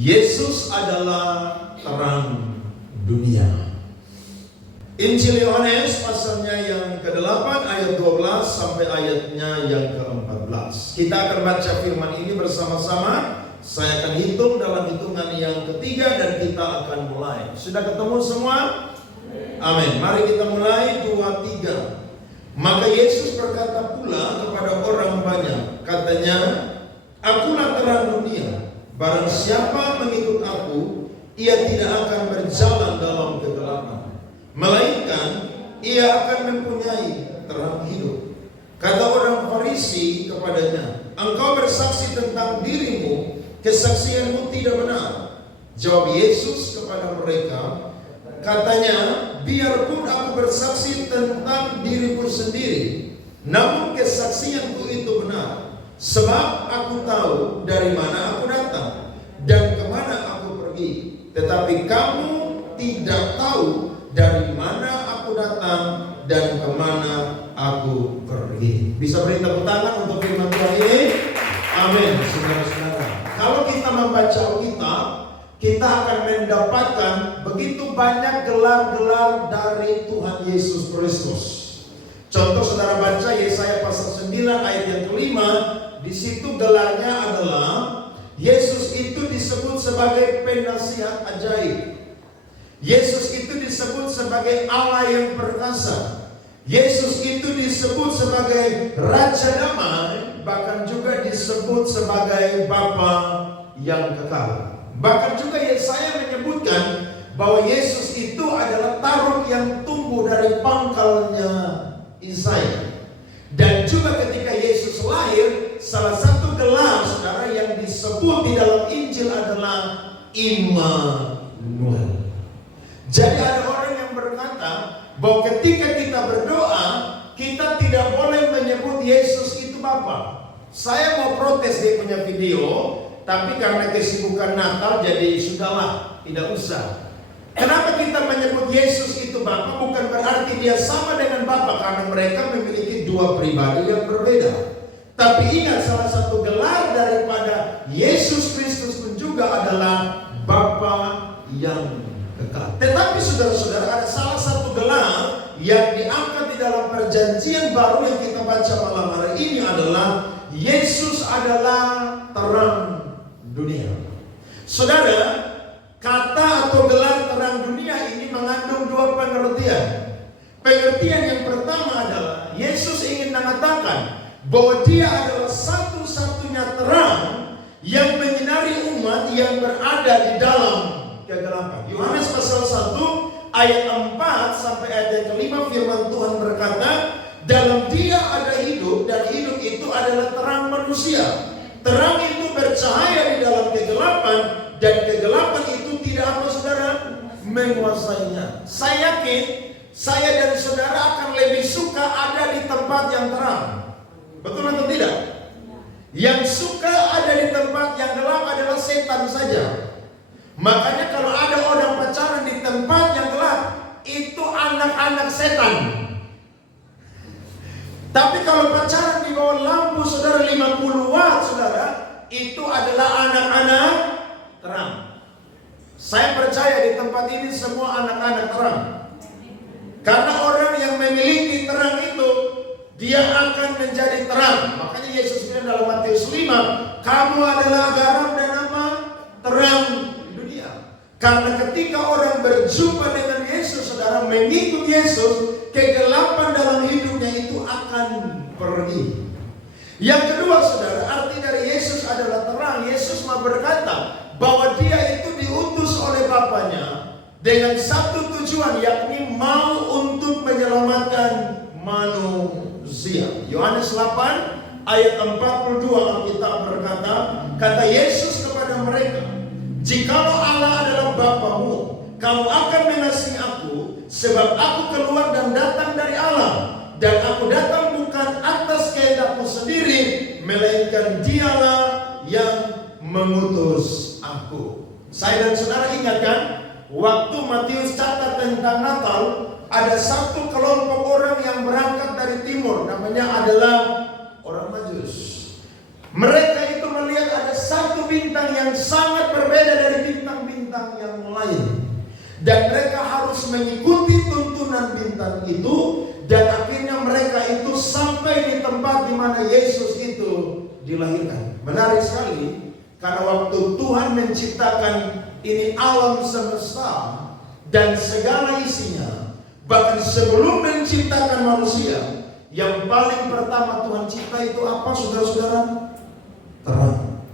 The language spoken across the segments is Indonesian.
Yesus adalah terang dunia. Injil Yohanes pasalnya yang ke-8 ayat 12 sampai ayatnya yang ke-14. Kita akan baca firman ini bersama-sama. Saya akan hitung dalam hitungan yang ketiga dan kita akan mulai. Sudah ketemu semua? Amin. Mari kita mulai. 2, 3. Maka Yesus berkata pula kepada orang banyak, katanya, "Akulah terang dunia. Barang siapa mengikut aku, ia tidak akan berjalan dalam kegelapan, melainkan ia akan mempunyai terang hidup." Kata orang Farisi kepadanya, "Engkau bersaksi tentang dirimu, kesaksianmu tidak benar." Jawab Yesus kepada mereka, katanya, "Biarpun aku bersaksi tentang diriku sendiri, namun kesaksianku itu benar. Sebab aku tahu dari mana aku datang dan kemana aku pergi. Tetapi kamu tidak tahu dari mana aku datang dan kemana aku pergi." Bisa beri tepuk tangan untuk firman Tuhan ini? Amin. Saudara-saudara, kalau kita membaca Alkitab, kita akan mendapatkan begitu banyak gelar-gelar dari Tuhan Yesus Kristus. Contoh, saudara baca Yesaya pasal 9 ayat yang ke-5. Di situ gelarnya adalah Yesus itu disebut sebagai penasihat ajaib. Yesus itu disebut sebagai Allah yang perkasa. Yesus itu disebut sebagai Raja Damai, bahkan juga disebut sebagai Bapa yang kekal. Bahkan juga Yesaya menyebutkan bahwa Yesus itu adalah taruk yang tumbuh dari pangkalnya Yesaya. Dan juga ketika Yesus lahir, salah satu gelar saudara yang disebut di dalam Injil adalah Immanuel. Jadi ada orang yang berkata bahwa ketika kita berdoa, kita tidak boleh menyebut Yesus itu Bapa. Saya mau protes dia punya video, tapi karena kesibukan Natal jadi sudahlah, tidak usah. Kenapa kita menyebut Yesus itu Bapa? Bukan berarti dia sama dengan Bapa, karena mereka memiliki dua pribadi yang berbeda. Tapi ingat, salah satu gelar daripada Yesus Kristus pun juga adalah Bapa yang kekal. Tetapi saudara-saudara, ada salah satu gelar yang diangkat di dalam perjanjian baru yang kita baca malam hari ini adalah Yesus adalah terang dunia. Saudara, kata atau gelar terang dunia ini mengandung dua pengertian. Pengertian yang pertama adalah Yesus ingin mengatakan bahwa dia adalah satu-satunya terang yang menyinari umat yang berada di dalam kegelapan. Yohanes pasal 1 ayat 4 sampai ayat yang ke-5 firman Tuhan berkata, "Dalam dia ada hidup dan hidup itu adalah terang manusia. Terang itu bercahaya di dalam kegelapan dan kegelapan itu tidak apa saudara? Menguasainya." Saya yakin saya dan saudara akan lebih suka ada di tempat yang terang. Betul atau tidak? Yang suka ada di tempat yang gelap adalah setan saja. Makanya kalau ada orang pacaran di tempat yang gelap, itu anak-anak setan. Tapi kalau pacaran di bawah lampu saudara 50 watt saudara, itu adalah anak-anak terang. Saya percaya di tempat ini semua anak-anak terang. Karena orang yang memiliki terang itu, dia akan menjadi terang. Makanya Yesus bilang dalam Matius 5, "Kamu adalah garam dan apa? Terang dunia." Karena ketika orang berjumpa dengan Yesus, saudara, mengikut Yesus, kegelapan dalam hidupnya itu akan pergi. Yang kedua saudara, arti dari Yesus adalah terang. Yesus mau berkata bahwa dia itu diutus oleh Bapanya dengan satu tujuan, yakni mau untuk menyelamatkan manusia. Yohanes 8 ayat 42 Alkitab berkata, kata Yesus kepada mereka, "Jikalau Allah adalah Bapamu, kamu akan mengasihi aku, sebab aku keluar dan datang dari Allah. Dan aku datang bukan atas kehendakku sendiri, melainkan Dialah yang mengutus aku." Saya dan saudara ingatkan, waktu Matius catat tentang Natal, ada satu kelompok orang yang berangkat dari timur, namanya adalah orang Majus. Mereka itu melihat ada satu bintang yang sangat berbeda dari bintang yang lain. Dan mereka harus mengikuti tuntunan bintang itu. Dan akhirnya mereka itu sampai di tempat di mana Yesus itu dilahirkan. Menarik sekali, karena waktu Tuhan menciptakan ini alam semesta dan segala isinya, bahkan sebelum menciptakan manusia, yang paling pertama Tuhan cipta itu apa, saudara-saudara? Terang.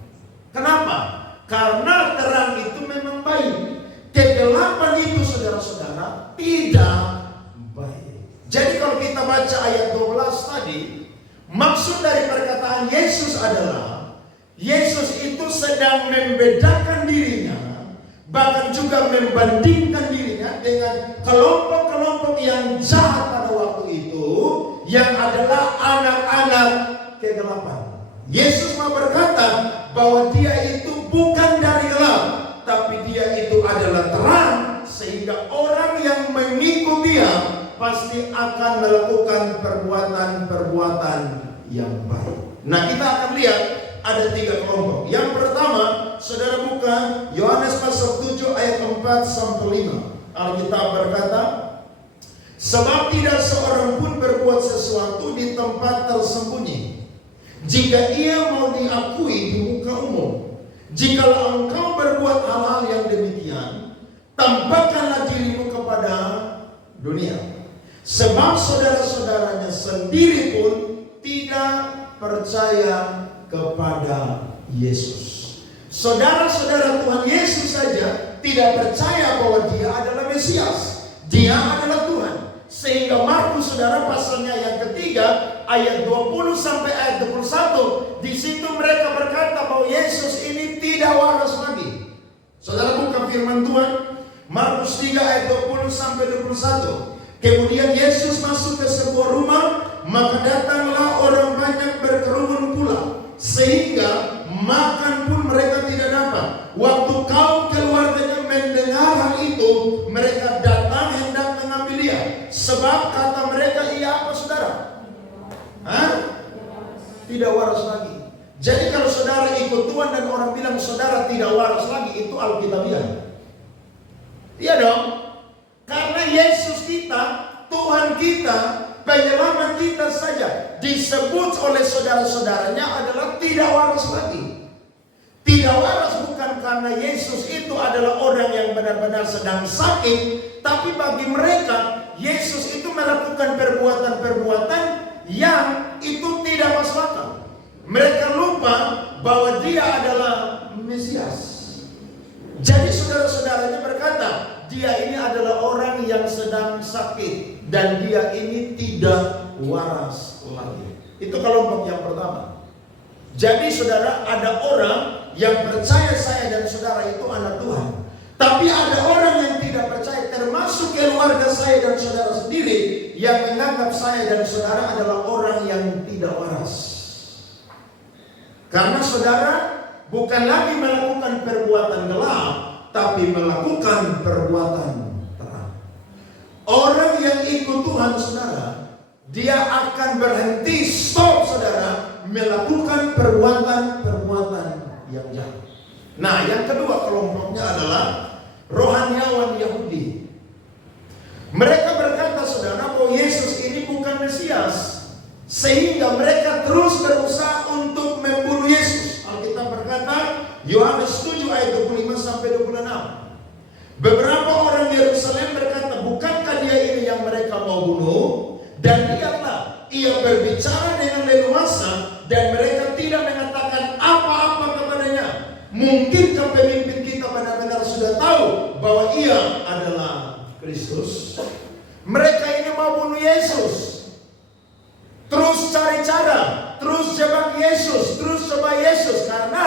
Kenapa? Karena terang itu memang baik. Kegelapan itu, saudara-saudara, tidak baik. Jadi kalau kita baca ayat 12 tadi, maksud dari perkataan Yesus adalah Yesus itu sedang membedakan dirinya, bahkan juga membandingkan dirinya dengan kelompok-kelompok yang jahat pada waktu itu, yang adalah anak-anak kegelapan. Yesus mau berkata bahwa dia itu bukan dari gelap, tapi dia itu adalah terang, sehingga orang yang mengikut dia pasti akan melakukan perbuatan-perbuatan yang baik. Nah, kita akan lihat ada 3 kelompok. Yang pertama, saudara buka Yohanes pasal 7 ayat 4 sampai 5. Alkitab berkata, sebab tidak seorang pun berbuat sesuatu di tempat tersembunyi, jika ia mau diakui di muka umum. Jikalau engkau berbuat hal-hal yang demikian, tampakkanlah dirimu kepada dunia. Sebab saudara-saudaranya sendiri pun tidak percaya kepada Yesus. Saudara-saudara Tuhan Yesus saja tidak percaya bahwa dia adalah Mesias. Dia adalah Tuhan. Sehingga Markus, saudara, pasalnya yang ketiga ayat 20 sampai ayat 21, di situ mereka berkata bahwa Yesus ini tidak waras lagi. Saudara buka firman Tuhan Markus 3 ayat 20 sampai 21. Kemudian Yesus masuk ke sebuah rumah, maka datanglah orang banyak berkerumun pula, sehingga makan pun mereka tidak dapat. Waktu kaum keluarganya mendengar hal itu, mereka datang hendak mengambil dia. Sebab kata mereka, ia apa, saudara? Tidak waras lagi. Jadi kalau saudara ikut Tuhan dan orang bilang saudara tidak waras lagi, itu alkitabiah. Iya dong. Karena Yesus kita, Tuhan kita, penyelamat kita saja disebut oleh saudara-saudaranya adalah tidak waras lagi. Tidak waras bukan karena Yesus itu adalah orang yang benar-benar sedang sakit, tapi bagi mereka Yesus itu melakukan perbuatan-perbuatan yang itu tidak masuk akal. Mereka lupa bahwa dia adalah Mesias. Jadi saudara-saudaranya berkata, dia ini adalah orang yang sedang sakit dan dia ini tidak waras lagi. Itu kelompok yang pertama. Jadi saudara, ada orang yang percaya saya dan saudara itu anak Tuhan, tapi ada orang yang tidak percaya, termasuk keluarga saya dan saudara sendiri, yang menganggap saya dan saudara adalah orang yang tidak waras. Karena saudara bukan lagi melakukan perbuatan gelap, tapi melakukan perbuatan terang. Orang yang ikut Tuhan, saudara, dia akan berhenti, stop, saudara, melakukan perbuatan-perbuatan yang jahat. Nah, yang kedua kelompoknya adalah rohaniawan Yahudi. Mereka berkata, saudara, bahwa Yesus ini bukan Mesias, sehingga mereka terus berusaha untuk membunuh Yesus. Alkitab berkata, Yohanes 7 ayat 25 sampai 26. Beberapa orang Yerusalem berkata, bukankah dia ini yang mereka mau bunuh? Dan lihatlah, ia berbicara dengan leluasa dan mereka tidak mengatakan apa-apa kepadanya. Mungkinkah pemimpin kita benar-benar sudah tahu bahwa ia adalah Kristus? Mereka ini mau bunuh Yesus. Terus cari cara, terus jebak Yesus, terus coba Yesus, karena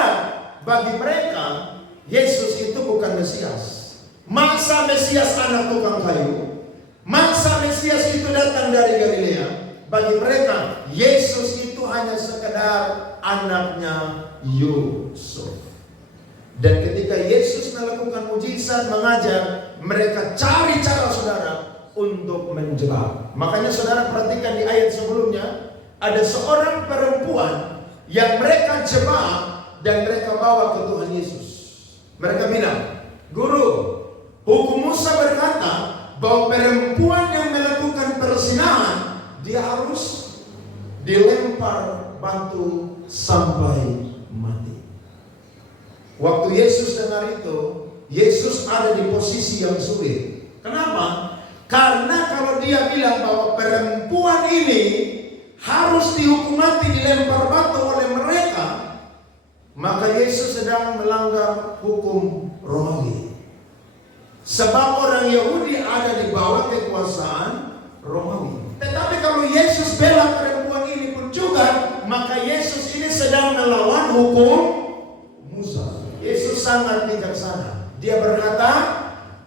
bagi mereka Yesus itu bukan Mesias. Masa Mesias anak tukang kayu? Masa Mesias itu datang dari Galilea? Bagi mereka Yesus itu hanya sekedar anaknya Yusuf. Dan ketika Yesus melakukan mujizat, mengajar, mereka cari cara, saudara, untuk menjebak. Makanya saudara perhatikan di ayat sebelumnya, ada seorang perempuan yang mereka jebak dan mereka bawa ke Tuhan Yesus. Mereka bilang, Guru, hukum Musa berkata bahwa perempuan yang melakukan perzinahan dia harus dilempar batu sampai mati. Waktu Yesus dengar itu, Yesus ada di posisi yang sulit. Kenapa? Karena kalau dia bilang bahwa perempuan ini harus dihukum mati, dilempar batu oleh mereka, maka Yesus sedang melanggar hukum Romawi. Sebab orang Yahudi ada di bawah kekuasaan Romawi. Tetapi kalau Yesus bela perempuan ini pun juga, maka Yesus ini sedang melawan hukum Musa. Yesus sangat bijaksana. Dia berkata,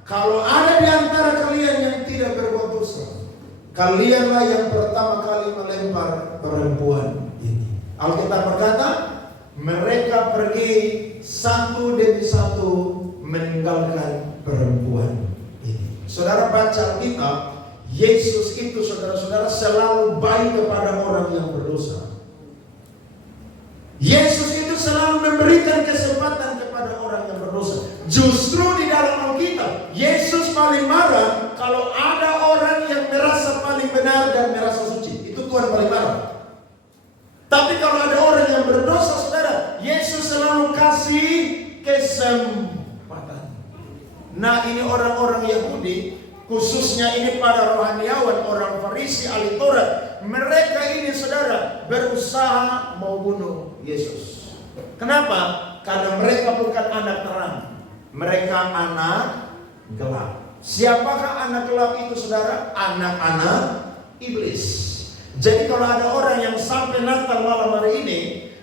kalau ada di antara kalian yang tidak berbuat dosa, kalianlah yang pertama kali melempar perempuan ini. Alkitab berkata, mereka pergi satu demi satu meninggalkan perempuan ini. Saudara baca Alkitab, Yesus itu saudara-saudara selalu baik kepada orang yang berdosa. Yesus itu selalu memberikan kesempatan kepada orang yang berdosa. Justru di dalam Alkitab, Yesus paling marah kalau ada orang yang merasa paling benar dan merasa suci. Itu Tuhan paling marah. Tapi kalau ada orang yang berdosa, saudara, Yesus selalu kasih kesempatan. Nah, ini orang-orang Yahudi, khususnya ini para rohaniawan, orang Farisi, ahli Taurat, mereka ini saudara berusaha mau bunuh Yesus. Kenapa? Karena mereka bukan anak terang, mereka anak gelap. Siapakah anak gelap itu saudara? Anak-anak iblis. Jadi kalau ada orang yang sampai Natal malam hari ini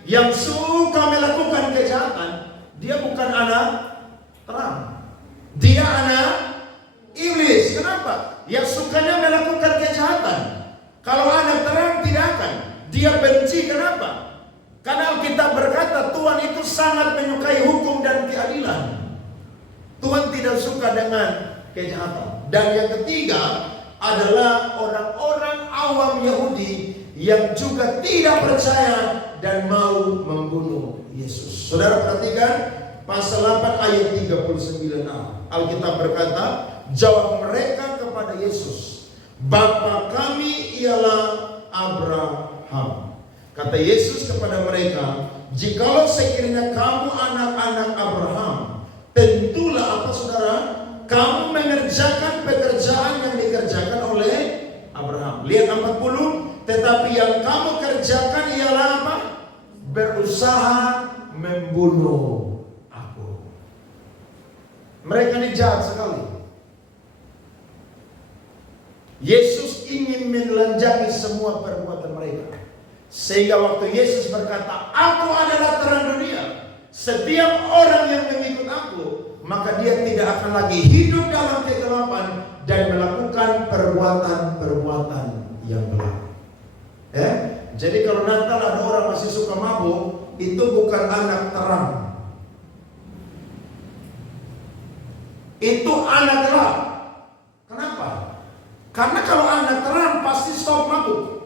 yang suka melakukan kejahatan, dia bukan anak terang, dia anak iblis. Kenapa? Ya sukanya melakukan kejahatan. Kalau anak terang tidak akan. Dia benci. Kenapa? Karena Alkitab berkata Tuhan itu sangat menyukai hukum dan keadilan. Tuhan tidak suka dengan kejahatan. Dan yang ketiga adalah orang-orang awam Yahudi yang juga tidak percaya dan mau membunuh Yesus. Saudara perhatikan pasal 8 ayat 39a. Alkitab berkata, jawab mereka kepada Yesus, Bapa kami ialah Abraham. Kata Yesus kepada mereka, jikalau sekiranya kamu anak-anak Abraham, tentulah apa saudara? Kamu mengerjakan pekerjaan yang dikerjakan oleh Abraham. Lihat 40, tetapi yang kamu kerjakan ialah apa? Berusaha membunuh aku. Mereka ini jahat sekali. Yesus ingin menelanjangi semua perbuatan mereka. Sehingga waktu Yesus berkata, aku adalah terang dunia, setiap orang yang mengikut aku, maka dia tidak akan lagi hidup dalam kegelapan dan melakukan perbuatan-perbuatan yang gelap. Jadi kalau Natal ada orang masih suka mabuk, itu bukan anak terang, itu anak gelap. Kenapa? Karena kalau anak terang pasti stop mabuk.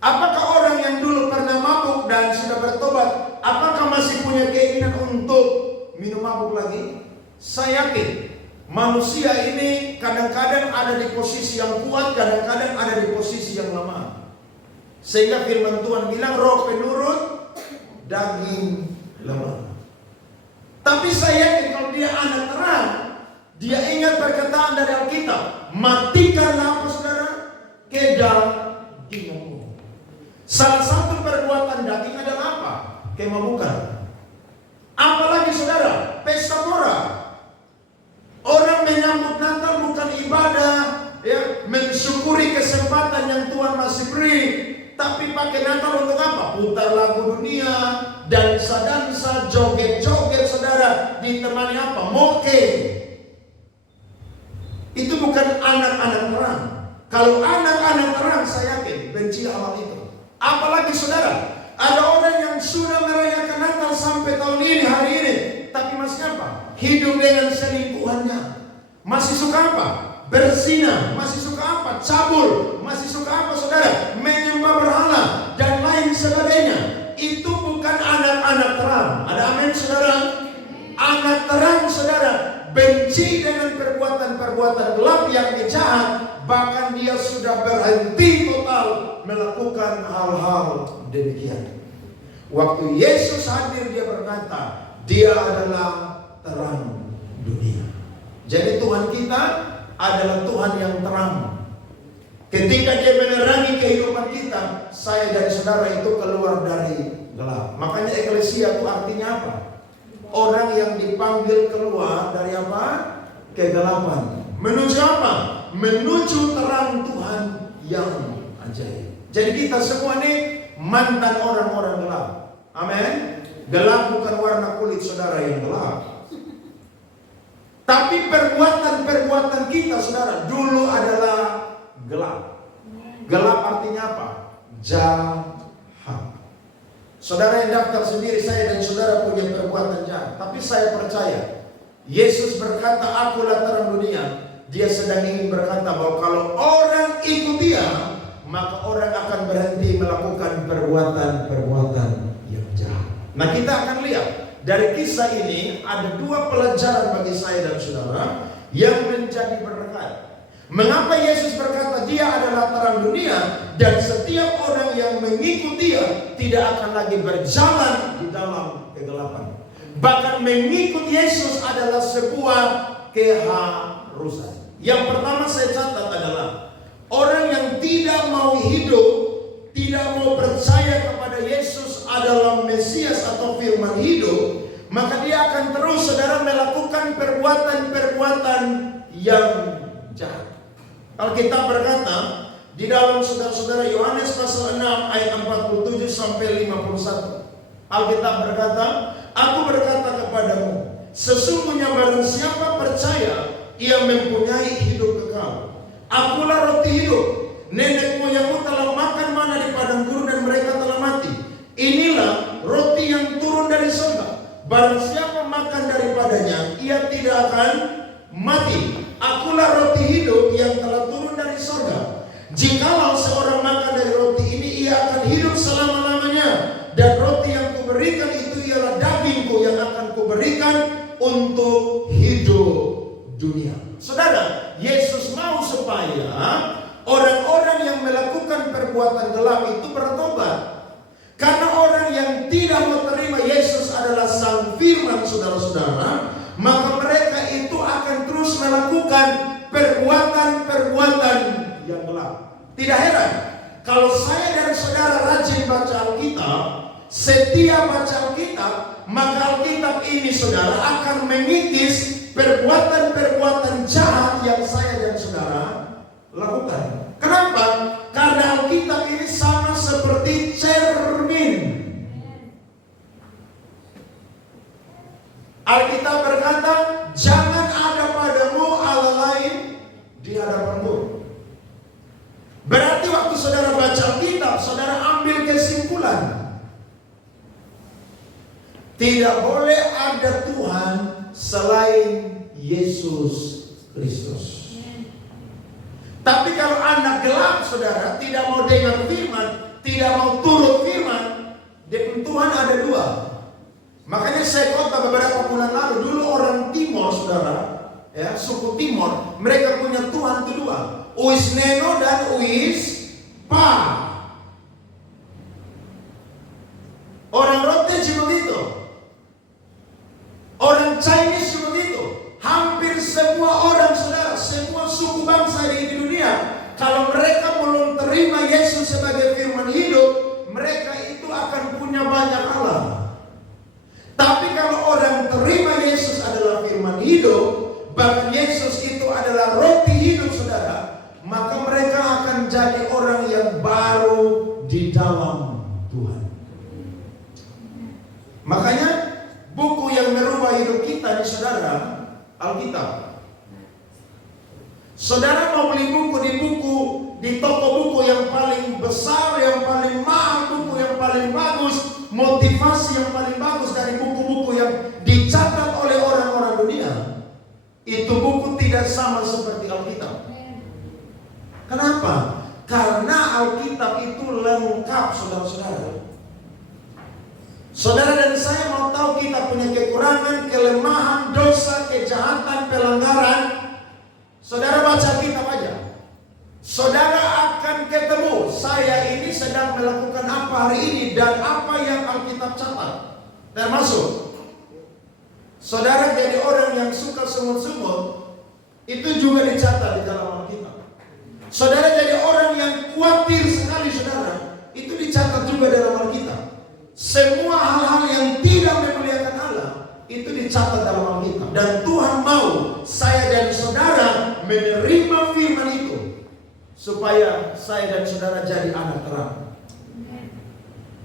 Apakah orang yang dulu pernah mabuk dan sudah bertobat, apakah masih punya keinginan untuk minum mabuk lagi? Saya yakin manusia ini kadang-kadang ada di posisi yang kuat, kadang-kadang ada di posisi yang lemah. Sehingga firman Tuhan bilang roh penurut, daging lemah. Tapi saya yakin kalau dia anak terang, dia ingat perkataan dari Alkitab, matikanlah apa saudara? Kedaginganmu. Salah satu perbuatan daging adalah apa? Kemabukan. Apalagi saudara, pesta pora. Orang menyambut Natal bukan ibadah, ya, mensyukuri kesempatan yang Tuhan masih beri, tapi pakai Natal untuk apa? Putar lagu dunia, dansa-dansa, joget-joget saudara, ditemani apa? Moke. Itu bukan anak-anak terang. Kalau anak-anak terang, saya yakin benci hal itu. Apalagi saudara, ada orang yang sudah merayakan Natal sampai tahun ini, hari ini, tapi masih apa? Hidup dengan selingkuhannya. Masih suka apa? Berzina. Masih suka apa? Cabul. Masih suka apa saudara? Menyembah berhala dan lain sebagainya. Itu bukan anak-anak terang. Ada amin saudara? Anak terang saudara, benci dengan perbuatan-perbuatan gelap yang jahat, bahkan dia sudah berhenti total melakukan hal-hal demikian. Waktu Yesus hadir, dia berkata, dia adalah terang dunia. Jadi Tuhan kita adalah Tuhan yang terang. Ketika dia menerangi kehidupan kita, saya dan saudara itu keluar dari gelap. Makanya eklesia itu artinya apa? Orang yang dipanggil keluar dari apa? Kegelapan. Menuju apa? Menuju terang Tuhan yang ajaib. Jadi kita semua ini mantan orang-orang gelap. Amin. Gelap bukan warna kulit saudara yang gelap, tapi perbuatan-perbuatan kita saudara dulu adalah gelap. Gelap artinya apa? Jahat. Saudara yang daftar sendiri, saya dan saudara punya perbuatan jahat. Tapi saya percaya Yesus berkata, akulah terang dunia. Dia sedang ingin berkata bahwa kalau orang ikut dia, maka orang akan berhenti melakukan perbuatan-perbuatan yang jahat. Nah, kita akan lihat dari kisah ini ada dua pelajaran bagi saya dan saudara yang menjadi berkat. Mengapa Yesus berkata dia adalah terang dunia, dan setiap orang yang mengikuti dia tidak akan lagi berjalan di dalam kegelapan. Bahkan mengikut Yesus adalah sebuah keharusan. Yang pertama saya catat adalah orang yang tidak mau hidup, tidak mau percaya kepada Yesus adalah Mesias atau firman hidup, maka dia akan terus saudara melakukan perbuatan-perbuatan yang jahat. Alkitab berkata di dalam saudara-saudara Yohanes pasal 6 ayat 47 sampai 51. Alkitab berkata, aku berkata kepadamu, sesungguhnya barang siapa percaya, ia mempunyai hidup kekal. Akulah roti hidup. Nenek moyangmu telah makan mana di padang gurun dan mereka telah mati. Inilah roti yang turun dari surga. Barang siapa makan daripadanya, ia tidak akan mati. Akulah roti hidup yang telah turun dari surga. Jikalau seorang makan dari roti ini, ia akan hidup selama-lamanya. Dan roti yang kuberikan itu ialah dagingku yang akan kuberikan untuk hidup dunia. Saudara, Yesus mau supaya orang-orang yang melakukan perbuatan gelap itu bertobat. Karena orang yang tidak mau terima Yesus adalah sang firman, saudara-saudara, maka mereka itu akan terus melakukan perbuatan-perbuatan yang gelap. Tidak heran kalau saya dan saudara rajin baca Alkitab, setia baca Alkitab, maka Alkitab ini saudara akan mengikis perbuatan-perbuatan jahat yang saya dan saudara lakukan. Kenapa? Karena Alkitab ini sama seperti cermin. Alkitab berkata, jangan ada padamu Allah lain di hadapanmu. Berarti waktu saudara baca Alkitab, saudara ambil kesimpulan, tidak boleh ada Tuhan selain Yesus Kristus. Tapi kalau anak gelap saudara tidak mau dengar firman, tidak mau turut firman, Tuhan ada dua. Makanya saya kota beberapa bulan lalu, dulu orang Timor saudara, ya, suku Timor, mereka punya Tuhan kedua, Uis Neno dan Uis Pa. Orang Rotterdam begitu, orang Chinese begitu. Hampir semua orang saudara, semua suku bangsa di dunia, kalau mereka belum terima Yesus sebagai firman hidup, mereka itu akan punya banyak Allah. Tapi kalau orang terima Yesus adalah firman hidup, bahkan Yesus itu adalah roti hidup saudara, maka mereka akan jadi orang yang baru di dalam Tuhan. Makanya buku yang merubah hidup kita nih saudara, Alkitab. Saudara mau beli buku di toko buku yang paling besar, yang paling mahal, buku yang paling bagus, motivasi yang paling bagus dari buku-buku yang dicatat oleh orang-orang dunia, itu buku tidak sama seperti Alkitab. Kenapa? Karena Alkitab itu lengkap saudara-saudara. Saudara dan saya mau tahu kita punya kekurangan, kelemahan, dosa, kejahatan, pelanggaran. Saudara baca kitab aja. Saudara akan ketemu, saya ini sedang melakukan apa hari ini dan apa yang Alkitab catat. Termasuk saudara jadi orang yang suka semut-semut, itu juga dicatat di dalam Alkitab. Saudara jadi orang yang khawatir sekali, saudara, itu dicatat juga dalam Alkitab. Semua hal-hal yang tidak memuliakan Allah itu dicatat dalam Alkitab. Dan Tuhan mau saya dan saudara menerima firman itu supaya saya dan saudara jadi anak terang.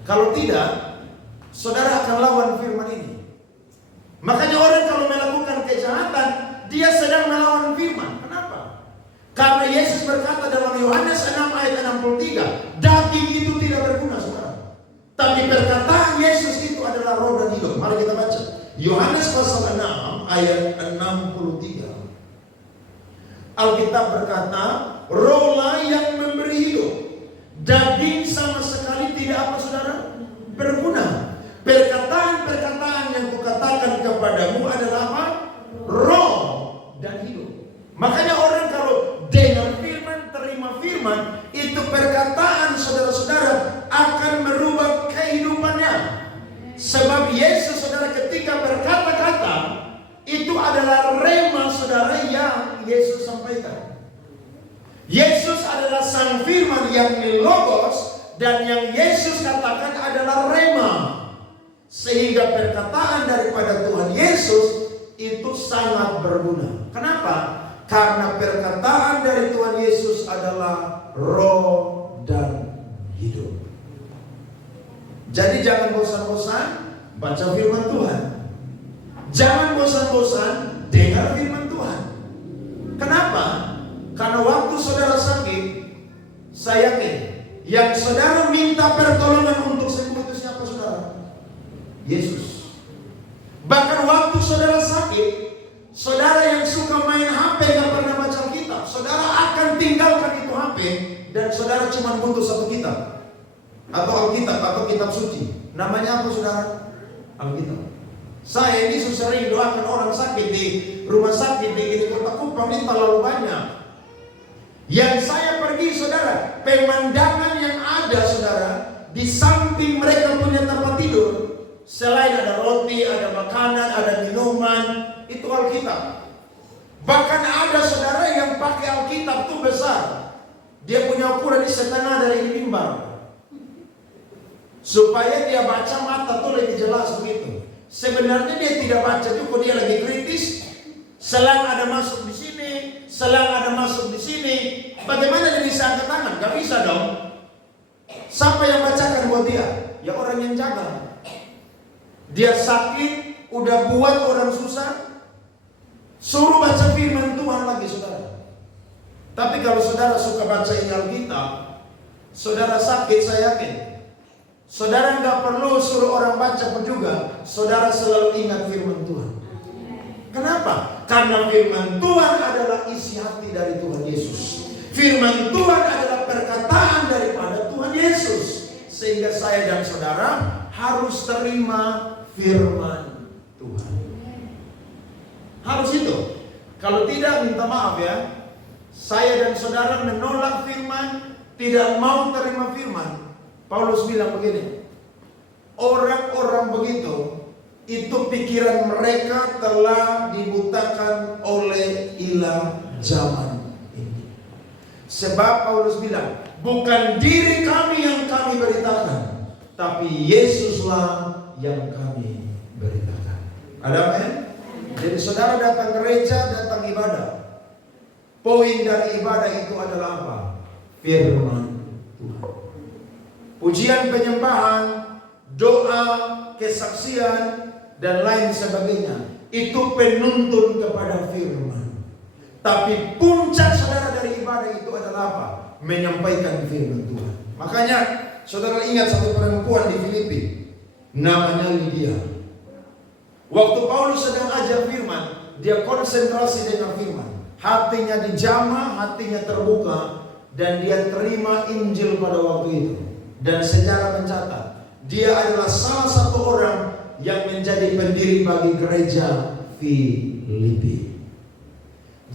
Kalau tidak, saudara akan lawan firman ini. Makanya orang kalau melakukan kejahatan, dia sedang melawan firman. Kenapa? Karena Yesus berkata dalam Yohanes 6 ayat 63, daging itu tidak berguna, saudara. Tapi perkataan Yesus itu adalah roh dan hidup. Mari kita baca. Yohanes pasal 6 ayat 63. Alkitab berkata, rohlah yang memberi hidup. Daging sama sekali tidak apa, saudara? Berguna. Perkataan-perkataan yang kukatakan kepadamu adalah apa? Roh dan hidup. Makanya orang kalau dengar firman, terima firman, itu perkataan saudara-saudara akan merubah kehidupannya. Sebab Yesus, saudara, ketika berkata-kata, itu adalah rema, saudara, yang Yesus sampaikan. Yesus adalah sang firman yang logos, dan yang Yesus katakan adalah rema. Sehingga perkataan daripada Tuhan Yesus itu sangat berguna. Kenapa? Karena perkataan dari Tuhan Yesus adalah roh dan hidup. Jadi jangan bosan-bosan baca firman Tuhan. Jangan bosan-bosan dengar firman Tuhan. Kenapa? Karena waktu saudara sakit, saya yakin yang saudara minta pertolongan untuk sembuh itu siapa, saudara? Yesus. Bahkan waktu saudara sakit, saudara yang suka main HP gak pernah baca Alkitab, saudara akan tinggalkan itu HP dan saudara cuma butuh satu kitab, atau Alkitab atau kitab suci. Namanya apa, saudara? Alkitab. Saya ini sering doakan orang sakit di rumah sakit di Kota Kupang ini terlalu banyak. Yang saya pergi, saudara, pemandangan yang ada, saudara, di samping mereka punya tempat tidur, selain ada roti, ada makanan, ada minuman, itu Alkitab. Bahkan ada saudara yang pakai Alkitab tuh besar. Dia punya ukuran di setengah dari mimbar, supaya dia baca mata tuh lebih jelas begitu. Sebenarnya dia tidak baca cukup, dia lagi kritis. Selang ada masuk di sini, selang ada masuk di sini. Bagaimana dia bisa angkat tangan? Gak bisa dong. Siapa yang bacakan buat dia? Ya orang yang jaga. Dia sakit, udah buat orang susah, suruh baca firman Tuhan lagi, saudara. Tapi kalau saudara suka baca Alkitab, saudara sakit, saya yakin saudara nggak perlu suruh orang baca pun juga, saudara selalu ingat firman Tuhan. Kenapa? Karena firman Tuhan adalah isi hati dari Tuhan Yesus. Firman Tuhan adalah perkataan daripada Tuhan Yesus. Sehingga saya dan saudara harus terima firman Tuhan. Harus itu. Kalau tidak, minta maaf ya, saya dan saudara menolak firman, tidak mau terima firman. Paulus bilang begini, orang-orang begitu, itu pikiran mereka telah dibutakan oleh ilah zaman ini. Sebab Paulus bilang, bukan diri kami yang kami beritakan, tapi Yesuslah yang kami beritakan. Ada amin? Jadi saudara datang gereja, datang ibadah. Poin dari ibadah itu adalah apa? Firman Tuhan. Pujian penyembahan, doa, kesaksian, dan lain sebagainya. Itu penuntun kepada firman. Tapi puncak saudara dari ibadah itu adalah apa? Menyampaikan firman Tuhan. Makanya saudara ingat satu perempuan di Filipi, namanya Lydia. Waktu Paulus sedang ajar firman, dia konsentrasi dengan firman. Hatinya dijamah, hatinya terbuka, dan dia terima Injil pada waktu itu. Dan sejarah mencatat, Dia adalah salah satu orang yang menjadi pendiri bagi gereja Filipi.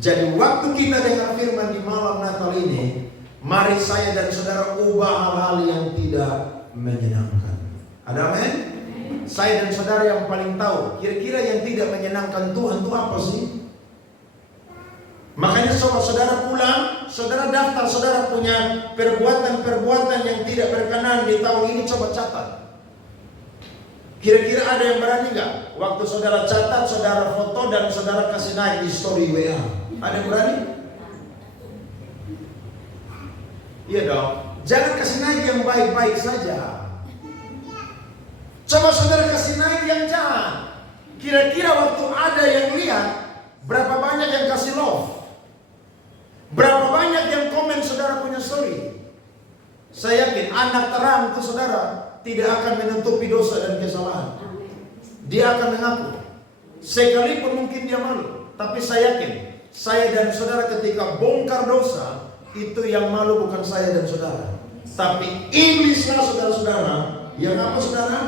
Jadi waktu kita dengar firman di malam Natal ini, mari saya dan saudara ubah hal-hal yang tidak menyenangkan. Ada amin? Saya dan saudara yang paling tahu kira-kira yang tidak menyenangkan Tuhan itu apa sih? Makanya saudara pulang, saudara daftar, saudara punya perbuatan-perbuatan yang tidak berkenan di tahun ini, coba catat. Kira-kira ada yang berani nggak? Waktu saudara catat, saudara foto dan saudara kasih naik di story WA. Ada yang berani? Iya dong. Jangan kasih naik yang baik-baik saja. Coba saudara kasih naik yang jahat. Kira-kira waktu ada yang lihat, berapa banyak yang kasih love? Berapa banyak yang komen saudara punya story? Saya yakin anak terang itu saudara tidak akan menutupi dosa dan kesalahan. Dia akan mengaku. Sekalipun mungkin dia malu. Tapi saya yakin, saya dan saudara ketika bongkar dosa, itu yang malu bukan saya dan saudara. Tapi iblislah saudara-saudara. Yang apa saudara?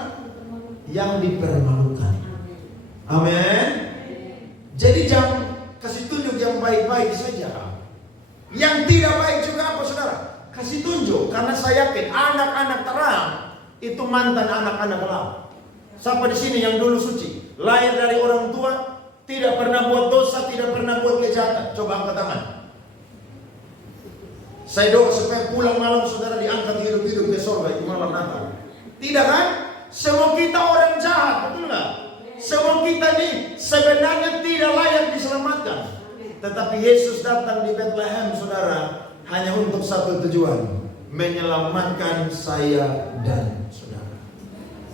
Yang dipermalukan. Amin. Jadi jangan kasih tunjuk yang baik-baik saja. Yang tidak baik juga apa saudara? Kasih tunjuk. Karena saya yakin anak-anak terang itu mantan anak-anak gelap. Siapa di sini yang dulu suci, lahir dari orang tua, tidak pernah buat dosa, tidak pernah buat kejahatan? Coba angkat tangan. Saya doa supaya pulang malam saudara diangkat hidup-hidup ke surga itu malam Natal. Tidak kan? Semua kita orang jahat, betul nggak? Semua kita ini sebenarnya tidak layak diselamatkan. Tetapi Yesus datang di Bethlehem saudara hanya untuk satu tujuan, menyelamatkan saya dan saudara.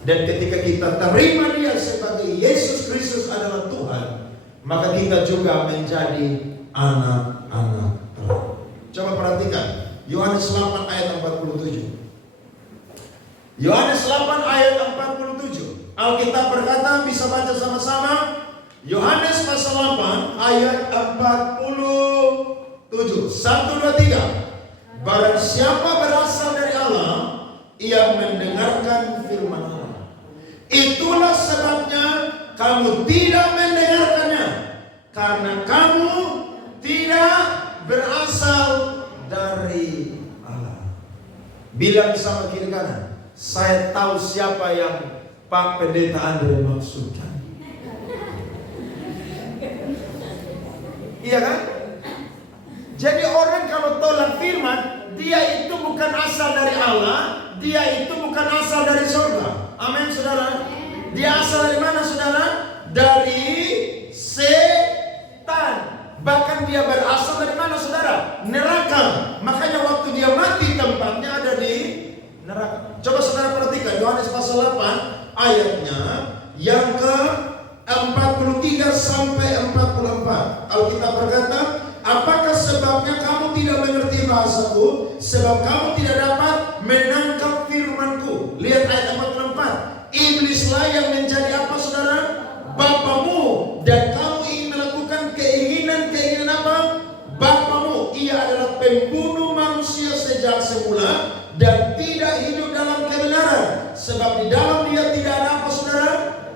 Dan ketika kita terima Dia sebagai Yesus Kristus adalah Tuhan, maka kita juga menjadi anak-anak terang. Coba perhatikan Yohanes 8 ayat 47. Yohanes 8 ayat 47. Alkitab berkata, bisa baca sama-sama. Yohanes pasal 8 ayat 47. 1, 2, 3. Barang siapa berasal dari Allah, ia mendengarkan firman Allah. Itulah sebabnya kamu tidak mendengarkannya, karena kamu tidak berasal dari Allah. Bilang sama kiri kanan, saya tahu siapa yang Pak Pendeta Andre maksudkan. Iya kan? Jadi orang kalau tolak firman, dia itu bukan asal dari Allah, dia itu bukan asal dari surga. Amin saudara. Dia asal dari mana saudara? Dari setan. Bahkan dia berasal dari mana saudara? Neraka. Makanya waktu dia mati tempatnya ada di neraka. Coba saudara perhatikan Yohanes pasal 8 ayatnya yang ke 43 sampai 44. Alkitab berkata, apakah sebabnya kamu tidak mengerti bahasaku? Sebab kamu tidak dapat menangkap firmanku. Lihat ayat 44. Iblislah yang menjadi apa saudara? Bapamu. Dan kamu ingin melakukan keinginan apa? Bapamu. Ia adalah pembunuh manusia sejak semula dan tidak hidup dalam kebenaran. Sebab di dalam dia tidak ada apa saudara?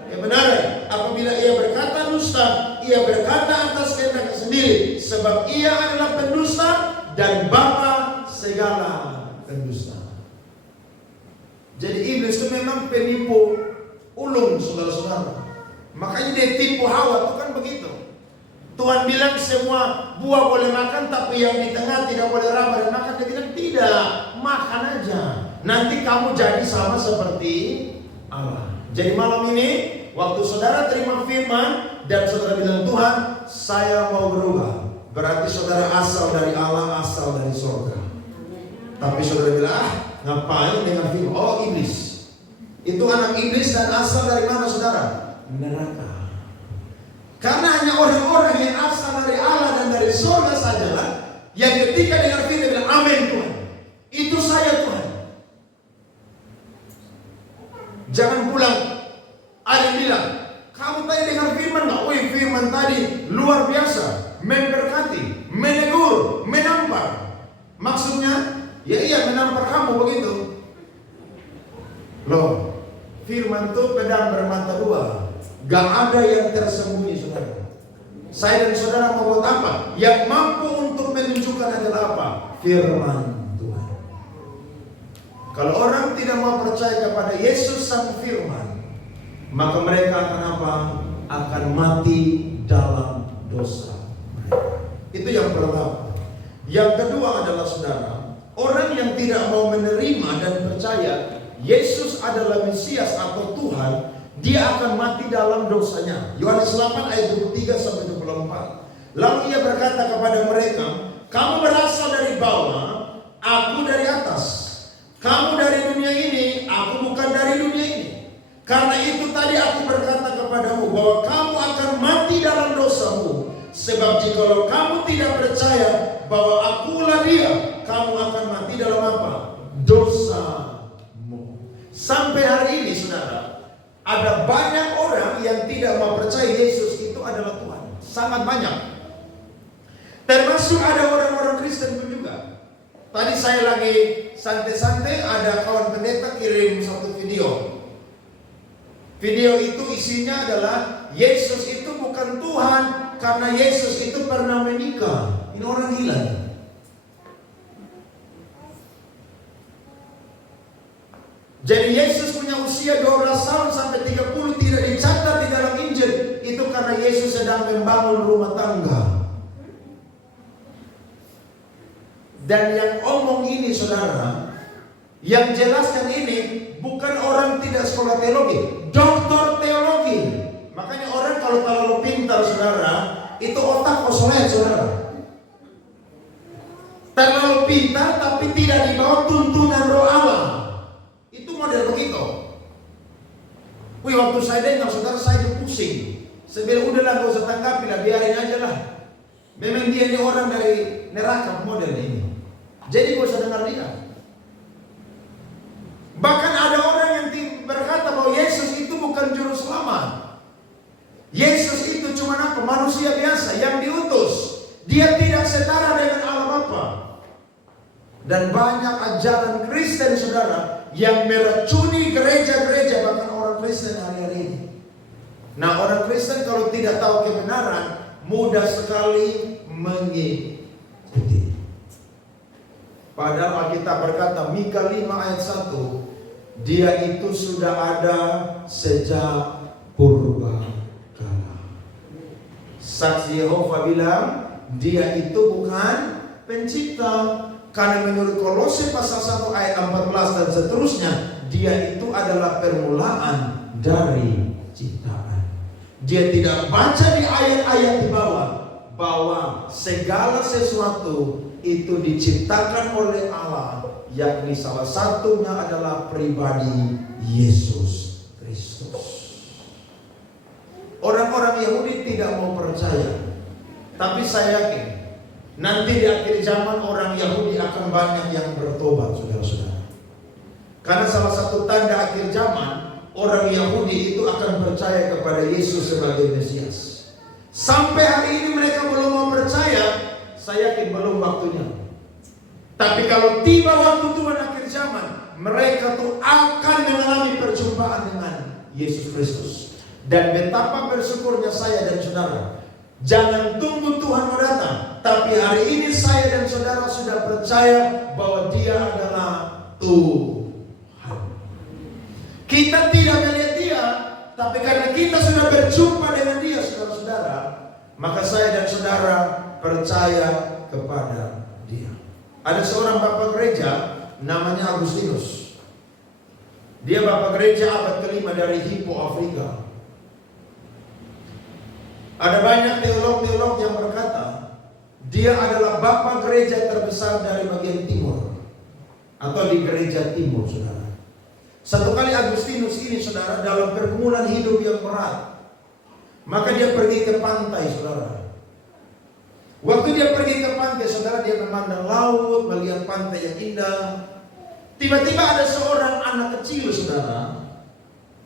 Kebenaran. Apabila ia berkata dusta, ia berkata atas kehendaknya sendiri. Sebab ia adalah pendusta dan bapa segala pendusta. Jadi iblis itu memang penipu ulung saudara-saudara. Makanya dia tipu Hawa itu kan begitu. Tuhan bilang semua buah boleh makan, tapi yang di tengah tidak boleh ramai makan. Dia bilang tidak, makan aja. Nanti kamu jadi sama seperti Allah. Jadi malam ini waktu saudara terima firman dan saudara bilang Tuhan, saya mau berubah. Berarti saudara asal dari Allah, asal dari surga. Tapi saudara bilang, ngapain dengan firman? Oh, iblis. Itu anak iblis dan asal dari mana saudara? Neraka. Karena hanya orang-orang yang asal dari Allah dan dari surga sajalah yang ketika dengar firman bilang, amin Tuhan. Itu saya Tuhan. Jangan pulang. Ada yang bilang, kamu tadi dengar firman nggak? Wih, firman tadi luar biasa, memberkati, menegur, menampar. Maksudnya, ya iya menampar kamu begitu. Loh, firman itu pedang bermata dua. Gak ada yang tersembunyi, saudara. Saya dan saudara mau buat apa? Yang mampu untuk menunjukkan adalah apa? Firman Tuhan. Kalau orang tidak mau percaya kepada Yesus sang firman, maka mereka akan apa? Akan mati dalam dosa. Itu yang pertama. Yang kedua adalah saudara, orang yang tidak mau menerima dan percaya Yesus adalah Mesias atau Tuhan, dia akan mati dalam dosanya. Yohanes 8 ayat 23 sampai 24. Lalu ia berkata kepada mereka, kamu berasal dari bawah, aku dari atas. Kamu dari dunia ini, aku bukan dari dunia ini. Karena itu tadi aku berkata kepadamu bahwa kamu akan mati dalam dosamu. Sebab jikalau kamu tidak percaya bahwa akulah dia, kamu akan mati dalam apa? Dosamu. Sampai hari ini saudara, ada banyak orang yang tidak mau percaya Yesus itu adalah Tuhan. Sangat banyak. Termasuk ada orang-orang Kristen pun juga. Tadi saya lagi santai-santai, ada kawan pendeta kirim satu video. Video itu isinya adalah Yesus itu bukan Tuhan karena Yesus itu pernah menikah. Ini orang gila. Jadi Yesus punya usia 12 tahun sampai 30 tidak dicatat di dalam Injil. Itu karena Yesus sedang membangun rumah tangga. Dan yang omong ini saudara, yang jelaskan ini bukan orang tidak sekolah teologi, doktor teologi. Makanya orang kalau terlalu pintar saudara, itu otak koslet saudara. Terlalu pintar tapi tidak di bawah tuntunan roh Allah. Itu model begitu. Wih, waktu saya dengar saudara, saya pusing. Saya bilang udahlah, gak usah tanggapi lah, biarin aja lah. Memang dia ini orang dari neraka model ini. Jadi gak usah dengar dia. Bahkan ada orang yang berkata bahwa Yesus itu bukan juru selamat. Yesus itu cuma apa? Manusia biasa yang diutus. Dia tidak setara dengan Allah Bapa. Dan banyak ajaran Kristen saudara yang meracuni gereja-gereja, bahkan orang Kristen hari-hari ini. Nah, orang Kristen kalau tidak tahu kebenaran, mudah sekali mengikuti. Padahal Alkitab berkata, Mika 5 ayat 1, dia itu sudah ada sejak purba kala. Saksi Yehova bilang, dia itu bukan pencipta. Karena menurut Kolose pasal 1 ayat 14 dan seterusnya, dia itu adalah permulaan dari ciptaan. Dia tidak baca di ayat-ayat di bawah bahwa segala sesuatu itu diciptakan oleh Allah, yakni salah satunya adalah pribadi Yesus Kristus. Orang-orang Yahudi tidak mau percaya, tapi saya yakin nanti di akhir zaman orang Yahudi akan banyak yang bertobat, saudara-saudara. Karena salah satu tanda akhir zaman, orang Yahudi itu akan percaya kepada Yesus sebagai Mesias. Sampai hari ini mereka belum mau percaya, saya yakin belum waktunya. Tapi kalau tiba waktu Tuhan akhir zaman, mereka tuh akan mengalami perjumpaan dengan Yesus Kristus. Dan betapa bersyukurnya saya dan saudara. Jangan tunggu Tuhan mau datang, tapi hari ini saya dan saudara sudah percaya bahwa Dia adalah Tuhan. Kita tidak melihat Dia, tapi karena kita sudah berjumpa dengan Dia, saudara-saudara, maka saya dan saudara percaya kepada Dia. Ada seorang bapak gereja namanya Agustinus. Dia bapak gereja abad ke-5 dari Hippo, Afrika. Ada banyak teolog-teolog yang berkata dia adalah bapak gereja terbesar dari bagian timur atau di gereja timur, saudara. Satu kali Agustinus ini, saudara, dalam pergumulan hidup yang berat, maka dia pergi ke pantai, saudara. Waktu dia pergi ke pantai, saudara, dia memandang laut, melihat pantai yang indah. Tiba-tiba ada seorang anak kecil, saudara,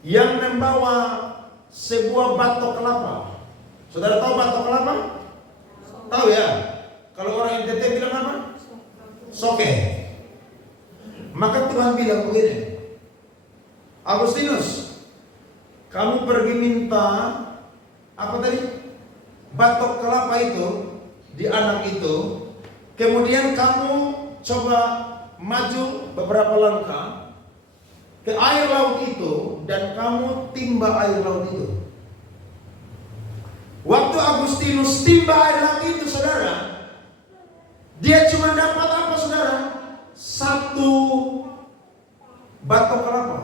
yang membawa sebuah batok kelapa. Saudara tahu batok kelapa? Tahu ya? Kalau orang NTT bilang apa? Soke. Maka Tuhan bilang begini, Agustinus, Kamu pergi minta apa tadi? Batok kelapa itu di anak itu. Kemudian kamu coba maju beberapa langkah ke air laut itu dan kamu timba air laut itu. Waktu Agustinus timba air laut itu, saudara, dia cuma dapat apa, saudara? 1 batok kelapa.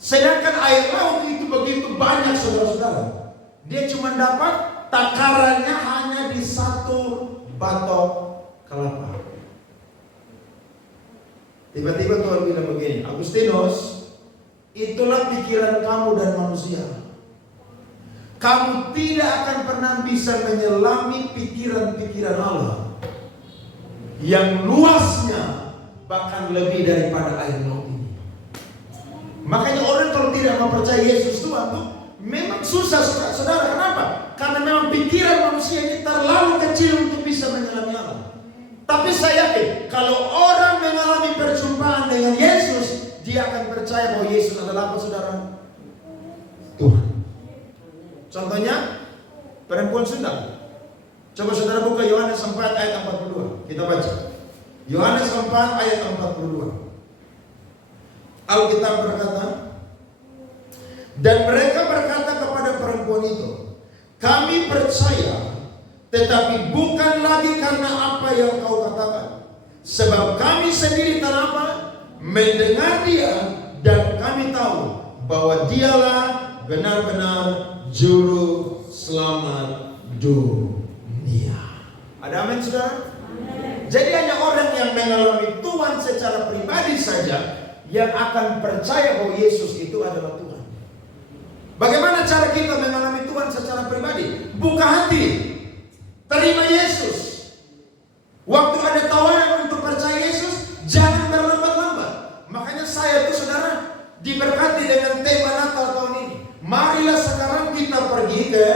Sedangkan air laut itu begitu banyak, saudara-saudara. Dia cuma dapat takarannya hanya di 1 batok kelapa. Tiba-tiba Tuhan bilang begini, Agustinus, itulah pikiran kamu dan manusia. Kamu tidak akan pernah bisa menyelami pikiran-pikiran Allah yang luasnya bahkan lebih daripada air laut ini. Makanya orang kalau tidak mempercayai Yesus Tuhan tuh memang susah, saudara. Kenapa? Karena memang pikiran manusia ini terlalu kecil untuk bisa menyelami Allah. Tapi saya yakin kalau orang mengalami perjumpaan dengan Yesus, dia akan percaya bahwa Yesus adalah apa, saudara? Tuhan. Contohnya perempuan Sunda. Coba saudara buka Yohanes 4 ayat 42. Kita baca. Yohanes 4 ayat 42. Alkitab berkata, dan mereka berkata kepada perempuan itu, kami percaya, tetapi bukan lagi karena apa yang kau katakan. Sebab kami sendiri telah apa? Mendengar dia, dan kami tahu bahwa dialah benar-benar Juru Selamat dunia. Ada amin, saudara? Amin. Jadi hanya orang yang mengalami Tuhan secara pribadi saja yang akan percaya bahwa Yesus itu adalah Tuhan. Bagaimana cara kita mengalami Tuhan secara pribadi? Buka hati, terima Yesus. Waktu ada tawaran untuk percaya Yesus, jangan berlambat-lambat. Makanya saya tuh, saudara, diberkati dengan tema Natal tahun ini. Marilah sekarang kita pergi ke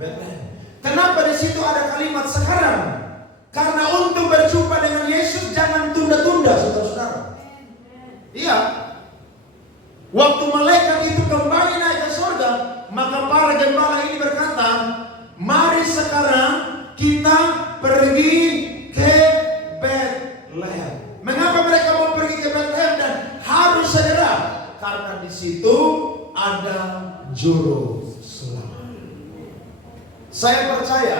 Bethlehem. Kenapa di situ ada kalimat sekarang? Karena untuk berjumpa dengan Yesus jangan tunda-tunda, saudara-saudara. Iya. Waktu malaikat itu kembali naik ke surga, maka para gembala ini berkata, mari sekarang kita pergi ke Bethlehem. Mengapa mereka mau pergi ke Bethlehem dan harus segera? Karena di situ ada Juru Selamat. Saya percaya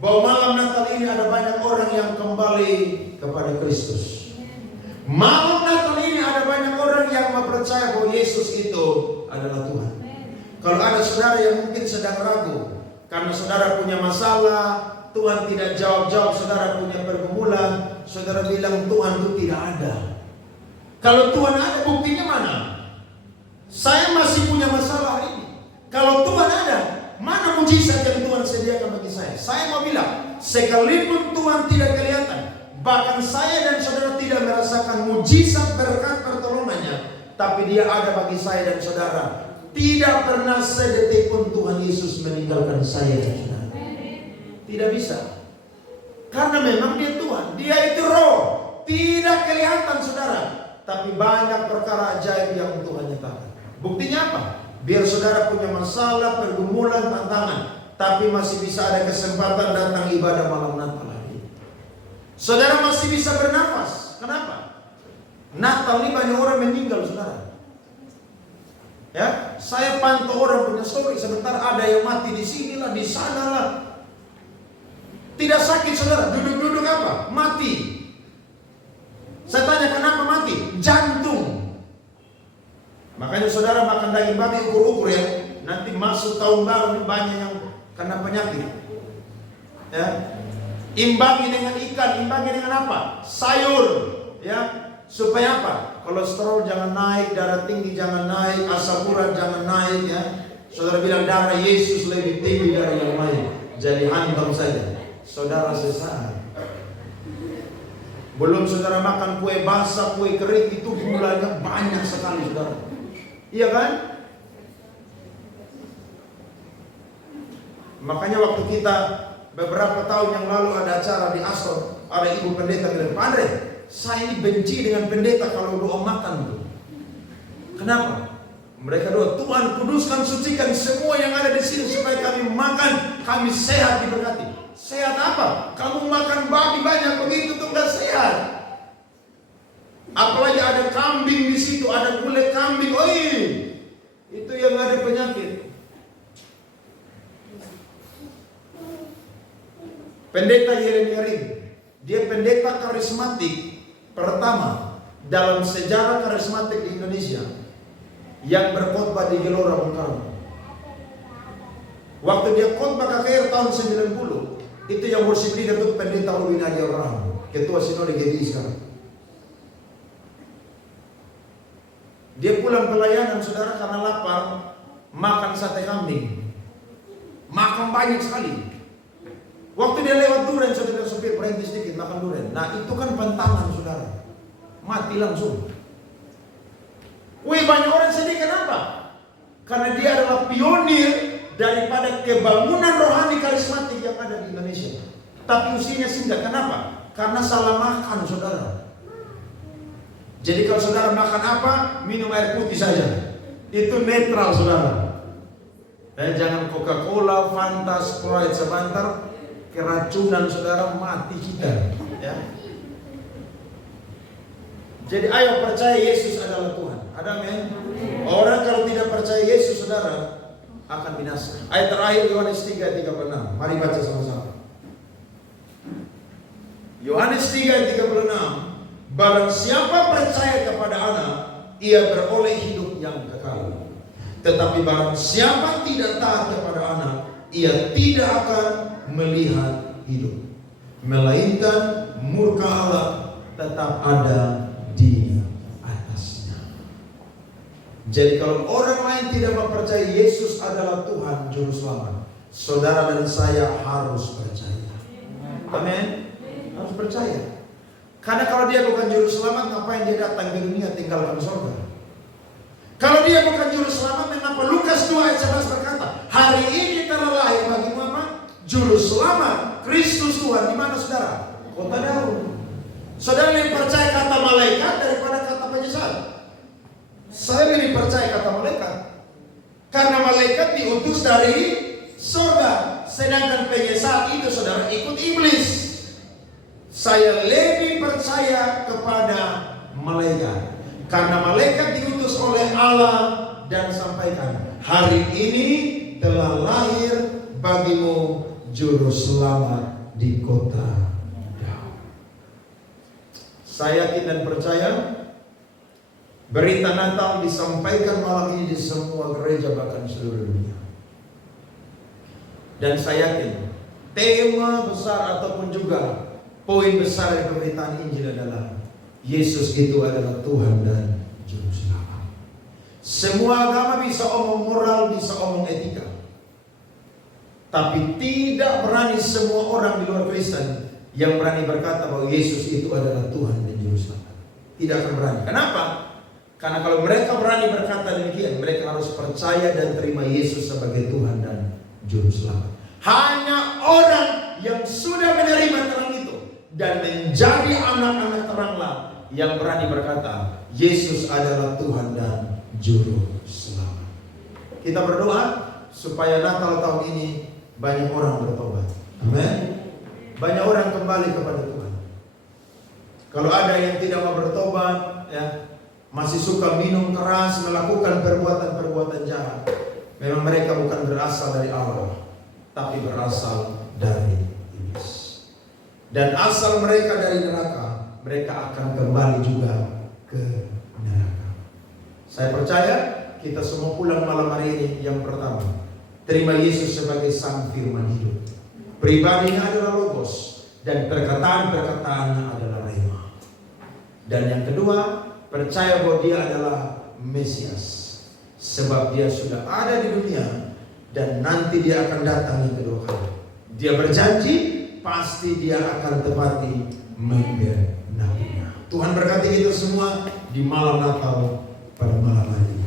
bahwa malam Natal ini ada banyak orang yang kembali kepada Kristus. Malam Natal ini ada banyak orang yang mempercaya bahwa Yesus itu adalah Tuhan. Kalau ada saudara yang mungkin sedang ragu karena saudara punya masalah, Tuhan tidak jawab-jawab, saudara punya pergumulan, saudara bilang Tuhan itu tidak ada. Kalau Tuhan ada, buktinya mana? Saya masih punya masalah hari ini. Kalau Tuhan ada, mana mujizat yang Tuhan sediakan bagi saya? Saya mau bilang, sekalipun Tuhan tidak kelihatan, bahkan saya dan saudara tidak merasakan mujizat berkat pertolongannya, tapi dia ada bagi saya dan saudara. Tidak pernah sedetik pun Tuhan Yesus meninggalkan saya dan saudara. Tidak bisa. Karena memang dia Tuhan. Dia itu roh. Tidak kelihatan, saudara. Tapi banyak perkara ajaib yang Tuhan nyatakan. Buktinya apa? Biar saudara punya masalah, pergumulan, tantangan, tapi masih bisa ada kesempatan datang ibadah malam Natal lagi. Saudara masih bisa bernafas. Kenapa? Natal ini banyak orang meninggal, saudara. Ya, saya pantau orang punya story, sebentar ada yang mati di sini lah, di sana lah. Tidak sakit, saudara. Duduk-duduk apa? Mati. Saya tanya kenapa mati? Jantung. Makanya saudara makan daging babi ukur-ukur ya. Nanti masuk tahun baru banyak yang kena penyakit. Ya. Imbangi dengan ikan, imbangi dengan apa? Sayur, ya. Supaya apa? Kolesterol jangan naik, darah tinggi jangan naik, asam urat jangan naik, ya. Saudara bilang darah Yesus lebih tinggi dari yang lain. Jadi hantam saja. Saudara sesaat. Belum saudara makan kue basah, kue kering, itu gulanya banyak sekali, saudara. Iya kan? Makanya waktu kita beberapa tahun yang lalu ada acara di Astor, ada ibu pendeta bilang, Pak Andre, saya ini benci dengan pendeta kalau doa makan tuh. Kenapa? Mereka doa, Tuhan kuduskan, sucikan semua yang ada di sini supaya kami makan, kami sehat diberkati. Sehat apa? Kamu makan babi banyak begitu tuh nggak sehat. Apalagi ada kambing di situ, ada kulit kambing, itu yang ada penyakit. Pendeta Yeremia Ring, dia pendeta karismatik pertama dalam sejarah karismatik di Indonesia yang berkhotbah di Gelora Bung Karno. Waktu dia khotbah KKR tahun 90, itu yang worship leader itu pendeta Ulwin Adi Abraham, ketua sinode GDI sekarang. Dia pulang pelayanan saudara karena lapar, makan sate kambing, makan banyak sekali. Waktu dia lewat duren, saudara sopir berhenti sedikit makan duren. Nah itu kan pantangan saudara, mati langsung. Banyak orang sedih, kenapa? Karena dia adalah pionir daripada kebangunan rohani karismatik yang ada di Indonesia. Tapi usianya singkat, kenapa? Karena salah makan saudara. Jadi kalau saudara makan apa, minum air putih saja. Itu netral saudara. Dan jangan Coca-Cola, Fanta, Sprite sebentar, keracunan saudara, mati kita. Ya. Jadi ayo percaya Yesus adalah Tuhan. Ada amin? Orang kalau tidak percaya Yesus saudara akan binasa. Ayat terakhir Yohanes 3:36. Mari baca sama-sama. Yohanes 3:36. Barang siapa percaya kepada Anak, ia beroleh hidup yang kekal. Tetapi barang siapa tidak taat kepada Anak, ia tidak akan melihat hidup, melainkan murka Allah tetap ada di atasnya. Jadi kalau orang lain tidak mempercayai Yesus adalah Tuhan Juru Selamat, saudara dan saya harus percaya. Amin. Harus percaya. Karena kalau dia bukan Juru Selamat, ngapain dia datang ke dunia tinggalkan surga? Kalau dia bukan Juru Selamat, mengapa Lukas 2 ayat 11 berkata, hari ini telah lahir bagimu apa? Juru Selamat, Kristus Tuhan. Di mana saudara? Kota Daud. Saudara lebih percaya kata malaikat daripada kata penyesat? Saya lebih percaya kata malaikat. Karena malaikat diutus dari surga. Sedangkan penyesat itu saudara ikut iblis. Saya lebih percaya kepada malaikat. Karena malaikat diutus oleh Allah dan sampaikan, hari ini telah lahir bagimu Juru Selamat di kota. Saya yakin dan percaya berita Natal disampaikan malam ini di semua gereja bahkan seluruh dunia. Dan saya yakin tema besar ataupun juga poin besar dari pemberitaan Injil adalah Yesus itu adalah Tuhan dan Juru Selamat. Semua agama bisa omong moral, bisa omong etika. Tapi tidak berani semua orang di luar Kristen yang berani berkata bahwa Yesus itu adalah Tuhan dan Juru Selamat. Tidak akan berani. Kenapa? Karena kalau mereka berani berkata demikian, mereka harus percaya dan terima Yesus sebagai Tuhan dan Juru Selamat. Hanya orang yang sudah menerima terang itu dan menjadi anak-anak teranglah yang berani berkata Yesus adalah Tuhan dan Juru Selamat. Kita berdoa supaya Natal tahun ini banyak orang bertobat. Amin. Banyak orang kembali kepada Tuhan. Kalau ada yang tidak mau bertobat, ya, masih suka minum keras, melakukan perbuatan-perbuatan jahat, memang mereka bukan berasal dari Allah, tapi berasal dari iblis. Dan asal mereka dari neraka, mereka akan kembali juga ke neraka. Saya percaya kita semua pulang malam hari ini. Yang pertama, terima Yesus sebagai Sang Firman hidup. Pribadinya adalah Logos dan perkataan-perkataannya adalah Rema. Dan yang kedua, percaya bahwa dia adalah Mesias, sebab dia sudah ada di dunia dan nanti dia akan datang yang kedua kali. Dia berjanji pasti dia akan tepati nabi-nabinya. Tuhan berkati kita semua di malam Natal pada malam hari ini.